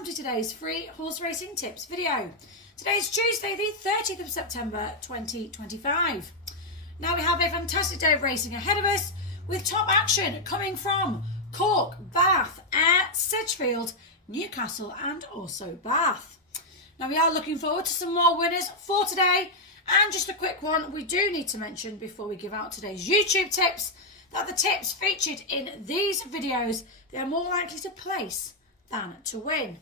welcome to today's free horse racing tips video. Today's Tuesday the 30th of September 2025. Now we have a fantastic day of racing ahead of us with top action coming from Cork, Bath, Ayr, Sedgefield, Newcastle and also Bath. Now we are looking forward to some more winners for today, and just a quick one, we do need to mention before we give out today's YouTube tips that the tips featured in these videos, they are more likely to place than to win.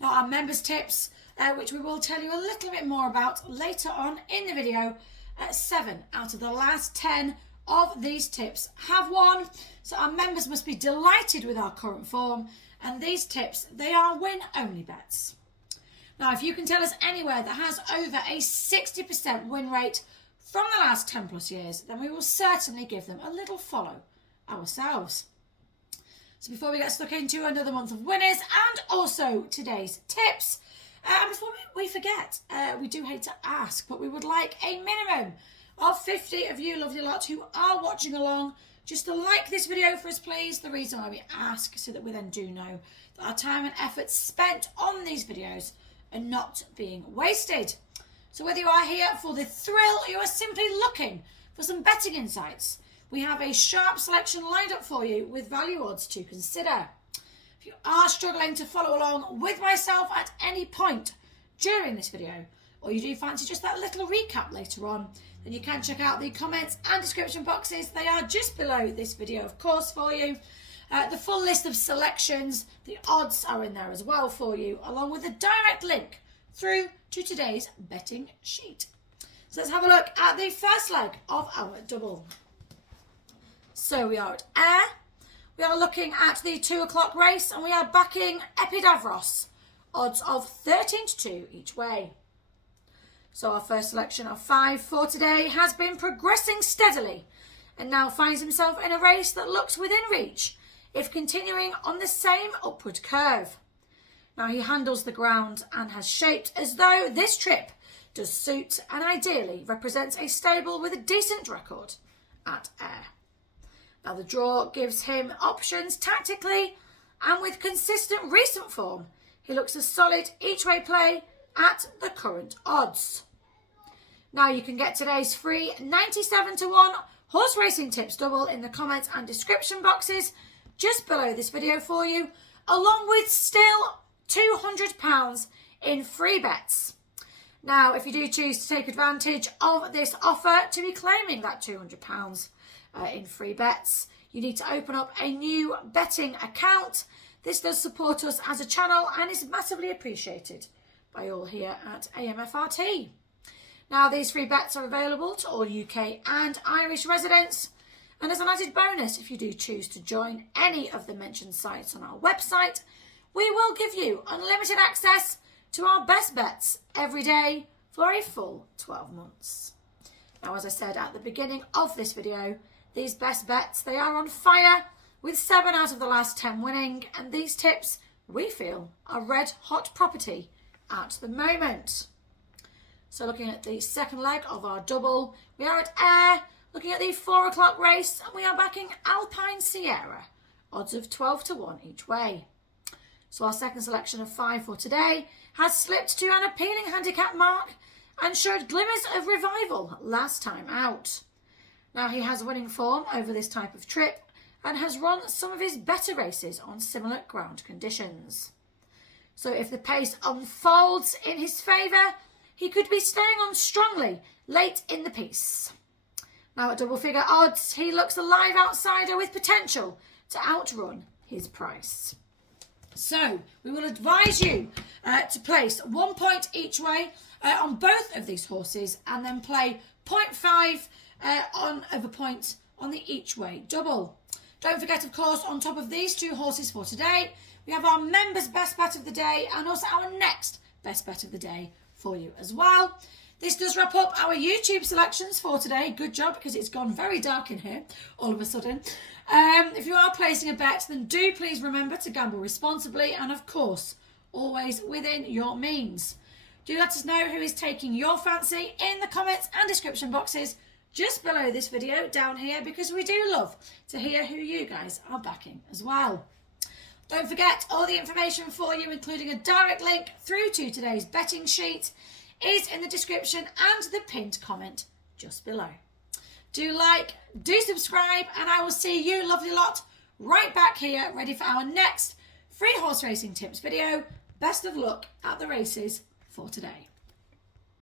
Now our members tips, which we will tell you a little bit more about later on in the video, 7 out of the last 10 of these tips have won. So our members must be delighted with our current form, and these tips, they are win only bets. Now if you can tell us anywhere that has over a 60% win rate from the last 10 plus years, then we will certainly give them a little follow ourselves. So before we get stuck into another month of winners and also today's tips, before we forget, we do hate to ask, but we would like a minimum of 50 of you lovely lot who are watching along just to like this video for us, please. The reason why we ask, so that we then do know that our time and effort spent on these videos are not being wasted. So whether you are here for the thrill or you are simply looking for some betting insights, we have a sharp selection lined up for you with value odds to consider. If you are struggling to follow along with myself at any point during this video, or you do fancy just that little recap later on, then you can check out the comments and description boxes. They are just below this video, of course, for you. The full list of selections, the odds are in there as well for you, along with a direct link through to today's betting sheet. So let's have a look at the first leg of our double. So we are at Ayr. We are looking at the 2 o'clock race, and we are backing Epidavros, odds of 13-2 each way. So our first selection of 5 for today has been progressing steadily and now finds himself in a race that looks within reach if continuing on the same upward curve. Now he handles the ground and has shaped as though this trip does suit and ideally represents a stable with a decent record at Ayr. Now the draw gives him options tactically, and with consistent recent form, he looks a solid each way play at the current odds. Now you can get today's free 97-1 horse racing tips double in the comments and description boxes just below this video for you, along with still £200 in free bets. Now if you do choose to take advantage of this offer to be claiming that £200 in free bets, you need to open up a new betting account. This does support us as a channel and is massively appreciated by all here at AMFRT. Now these free bets are available to all UK and Irish residents, and as an added bonus, if you do choose to join any of the mentioned sites on our website, we will give you unlimited access to our best bets every day for a full 12 months. Now as I said at the beginning of this video, these best bets, they are on fire with 7 out of the last 10 winning, and these tips we feel are red hot property at the moment. So looking at the second leg of our double, we are at Ayr, looking at the 4 o'clock race, and we are backing Alpine Sierra, odds of 12-1 each way. So our second selection of 5 for today has slipped to an appealing handicap mark and showed glimmers of revival last time out. Now he has winning form over this type of trip and has run some of his better races on similar ground conditions. So if the pace unfolds in his favour, he could be staying on strongly late in the piece. Now at double figure odds, he looks a live outsider with potential to outrun his price. So we will advise you to place 1 point each way on both of these horses, and then play 0.5 of a point on the each way double. Don't forget, of course, on top of these 2 horses for today, we have our members' best bet of the day and also our next best bet of the day for you as well. This does wrap up our YouTube selections for today. Good job, because it's gone very dark in here all of a sudden. If you are placing a bet, then do please remember to gamble responsibly and, of course, always within your means. Do let us know who is taking your fancy in the comments and description boxes just below this video down here, because we do love to hear who you guys are backing as well. Don't forget, all the information for you, including a direct link through to today's betting sheet, is in the description and the pinned comment just below. Do like, do subscribe, and I will see you, lovely lot, right back here, ready for our next free horse racing tips video. Best of luck at the races for today.